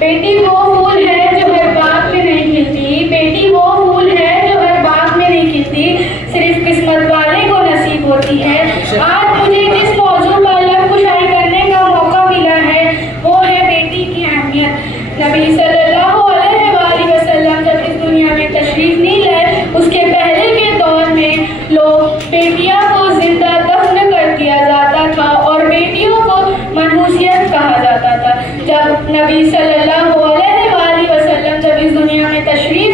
बेटी वो फूल है जो हर बाग में नहीं खिलती, बेटी वो फूल है जो हर बाग में नहीं खिलती, सिर्फ किस्मत वाले को नसीब होती है। आज मुझे जिस मौजूद पर लब कुशाई करने का मौका मिला है वो है बेटी की अहमियत। नबी सल्लल्लाहु अलैहि वसल्लम जब इस दुनिया में तशरीफ नहीं लाए, उसके पहले के दौर में लोग बेटियां को जिंदा दफन कर दिया जाता था और बेटियों को मनहूसियत कहा जाता था। जब नबी सल्लल्लाहु अलैहि वसल्लम जब इस दुनिया में तशरीफ